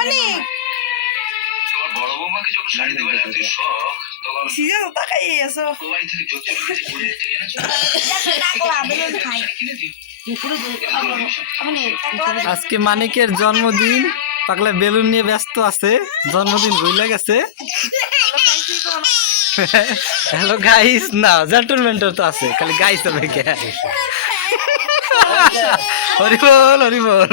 মানে বড় বৌমাকে যখন শাড়ি দেবার এত শখ তখন সিজন তাকাই আছো। ও থেকে জ্যোতি কাছে ঘুরে যেতে এনেছো টাকলা বেলুন খাই কিনে দিও আজকে মানিকের জন্মদিন পাগলা বেলুন নিয়ে ব্যস্ত আছে জন্মদিন ভুলে গেছে। হ্যালো গাইস না জেন্টলমেন্টও তো আছে খালি গাইস হবে কে? হরি বল হরি বল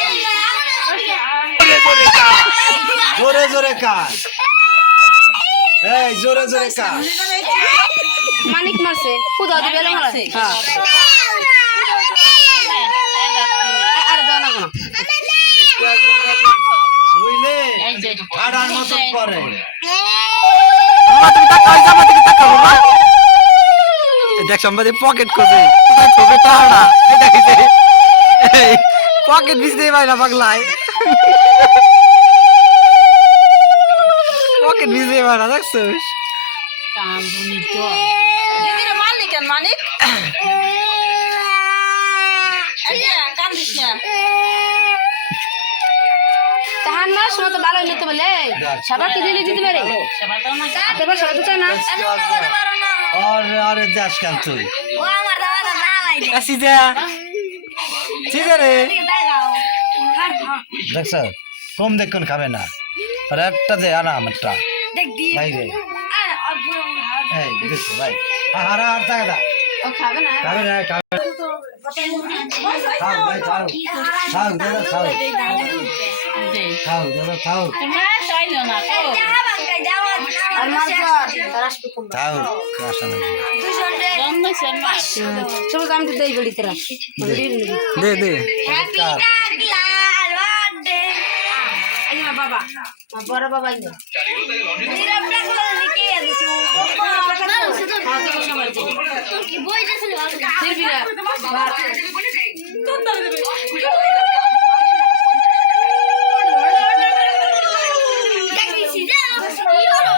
জোরে জোরে কাজ এই জোরে জোরে কাজ মানিক মারছে। কুদা দিবে মারছে। হ্যাঁ। আরে দাও না কোনো। শুইলে ফাড়ার মতো করে দেখ সম্বাদে পকেট পকেট পাই না পাগলায়। পকেট পাই না দেখছিস মালিক মানিক? কান্দিস না। তাহার না শোনা তো ভালো নিতে বলে। সবার কি দিলে দিতে পারে? এবার সবাই তো চায় না। আরে আরে দাস কেন তুই? ও আমার দাদা না নাই। সিজা। সিজা রে। দেখছ কম দেখুন খাবে না। আর একটা দে আনা আমারটা। ভাই রে। আরে এই দেখছ ভাই। আর টাকা দা। খাবে না? খাবে না খাবে খাও ভাই খাও। খাও দাদা খাও। খাও দাদা খাও। আর মাছ তার আসবে কম খাও কাশা নাকি সব আমি তো দেই বলি তোরা দে দে বাবা বড় বাবা ইনো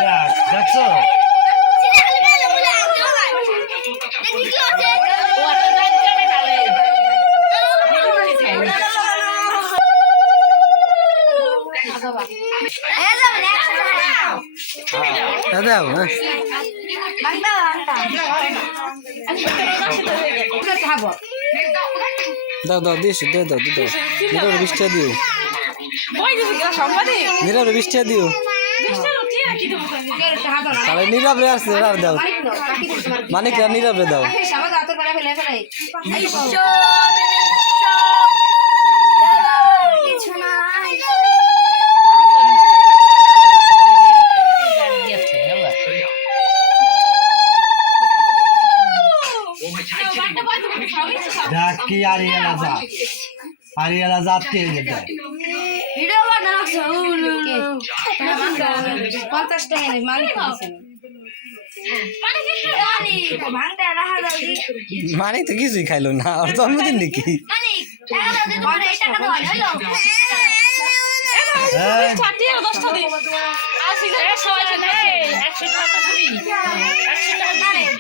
দেখ দেখছ? দাও হ্যাঁ। খাব দাও দাও দিস দে দাও দি দাও। নিরাবে বিশটা দিও। নিরাবে বিশটা দিও। তাহলে নিরাবে আসছে আর দাও। মানিক দাও। আরিয়ালা যাচ্ছে এটা পঞ্চাশ টাকা মানিক তো কিছুই খাইলো না ওর জন্মদিন নাকি? মানিক টাকা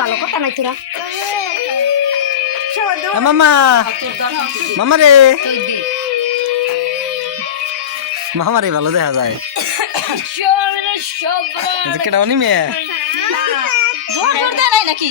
ভালো কথা নাই তোরা মামা মামা রে মামা রে ভালো দেখা যায় কেটা অনি মেয়ে জোর জোর দেয় নাকি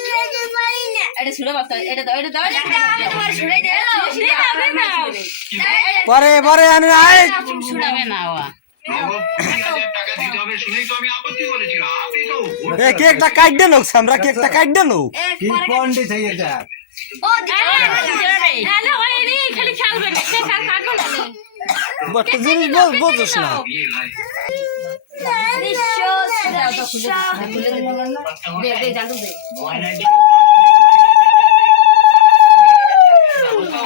এটা ছুড়ে বাস্তা এটা দাও এটা দাও পরে পরে ছুড়াবে না ওয়া আমি কেকটা কাট দে নোক আমরা কেকটা কাট দে নো খালি খেলবে না সে কার কাটবো না একটা জিনিস বল বুঝছ না বিয়ে নয় দে দে জানু দে ব্যবস্থাও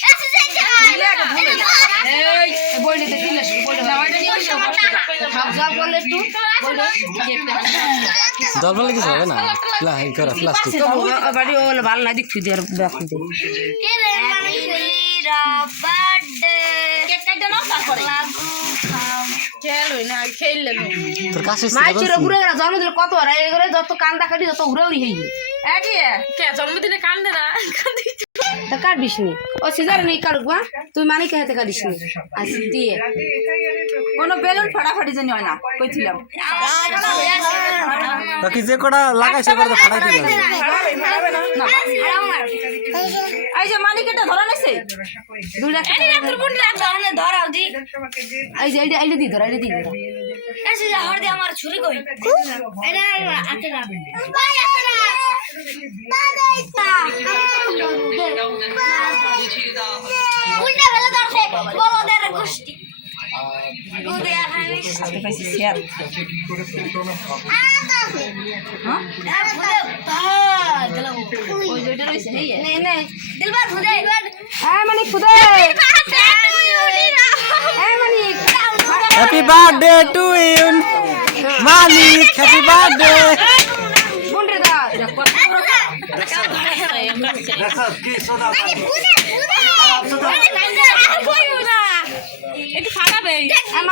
মুক্ত কেকটা দেখো কেকটা ওই যে ওই যে কেক কাটবো আমি কেক কাটবো দাও পরে পরে সব কেক কাটি নো করে প্লাস্টিক বাড়ি না দেখছি ঘুরে কত যত কান্দা কাটি যত উড়ে উড়ি হয়ে জন্মদিনে কান্দে না তা কাটবিস নি? ও সিজার নেই কাটুক মা তুই মানে কে হাতে কাটিস নি? আজ দিয়ে। কোনো বেলুন ফাটাফাটি জানি হয় না কইছিলাম। বাকি যে কটা লাগাইছে করে ফাটাইতে যাবে এই যে মালিকেটা ধরা নেছে দুই লাখ ধরাও দি এই যে এইটা এইটা দি ধর এইটা দি ধর। এসে যা হর দে আমার ছুরি কই? এটা আতে না ভাই আতে না বাবা এটা উল্টা বেলা ধরছে বলদের গোষ্ঠী। হ্যাপি বার্থডে টু ইউ মালিক হ্যাপি বার্থডে কোন রে দা দেখো কি সোনা একটু খারাপে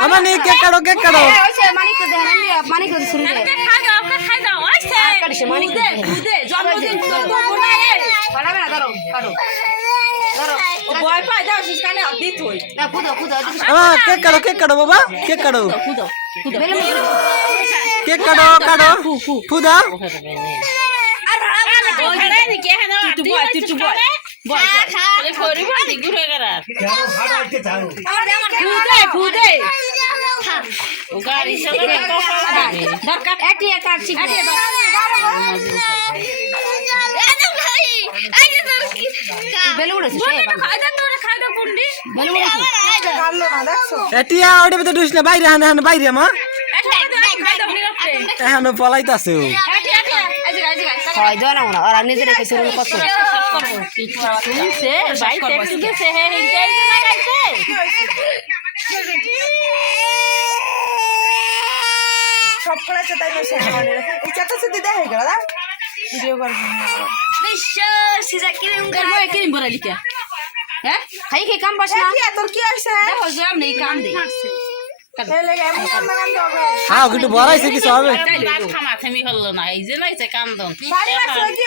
আমার নি কেক কাটো কেক কাটো। মানিক আমি মানিক মানিক দে দে জন্মদিন তো না ধরো কাটো। ধরো ভয় পাই দাও সিস্কানে আদি তুই না খুদো খুদো আমার কেক কাটো কেক কাটো বাবা কেক কাটো। খুদো খুদো বেলে মুড়ি কেক কাটো কাটো। ফু বাইরে হানে হানে বাইরে মা। এখানে পলাইতাছে হয় দেওয়া না ওরা ওরা নিজে রেখেছে কষ্ট সব বসে এই চাটা দেখা হয়ে গেল ভিডিও করব করব কিরিম বলে লিখে হ্যাঁ খাই খাই কাম পাস না তোর কি দেখো যে আমি কাম দেই আমার হ্যাঁ কিন্তু বড়াইছে কিছু হবে রাত হলো না এই যে নাইছে কান্দন কি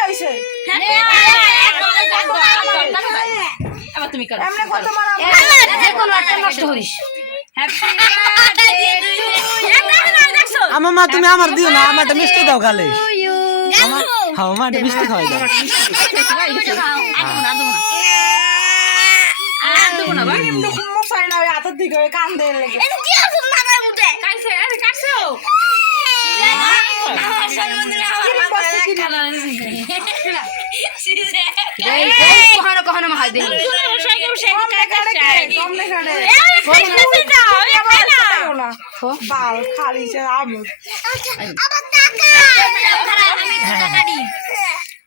হয়েছে আবার তুমি করো এমনি কত মারা যে কোনো একটা নষ্ট করিস আমার মা তুমি আমার দিও না আমারটা মিষ্টি দাও খালে হ্যাঁ আমারটা মিষ্টি খাওয়াই দাও না ওই হাতের দিকে কান দিয়ে লেগে কখনো কখনো মা দেখি কমলে খাড়ে না বাল খালি সে আমি আবার টাকা আমি টাকা কাটি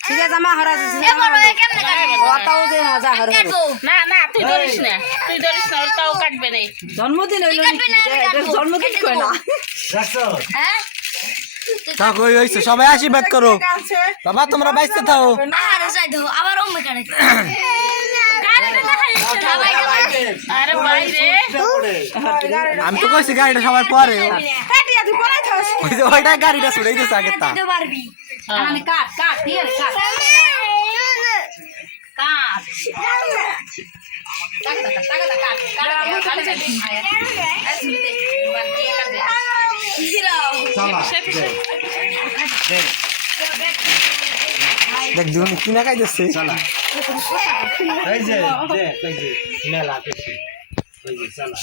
ঠিক আছে মা হরা দিছি এবার ওই কেমনে কাটবে ওটাও দে মজা হরে না না তুই ধরিস না তুই ধরিস না ওর কাটবে না জন্মদিন জন্মদিন কই না হ্যাঁ? তা হইছে? সবাই আশীর্বাদ করো। বাবা তোমরা বাইসতে থাও। আরে যাই দাও আবার অম্মে কাটে আরে বাইরে আমি তো কইছি গাড়িটা সবার পরে। কাটিয়া তুই পলাই থাস। ওই যে ওইটা গাড়িটা ছুড়ে দিতেছে আগে তা দিতে পারবি আমি কাট কাট ঠিক আছে কাট। কাট। টাকা টাকা টাকা কাট কাট। কাট চালা দে দেখ দুজন কিনা খাই যাচ্ছে চালা। এই যে দেখ এই যে মেলা পেছি এই যে চালা।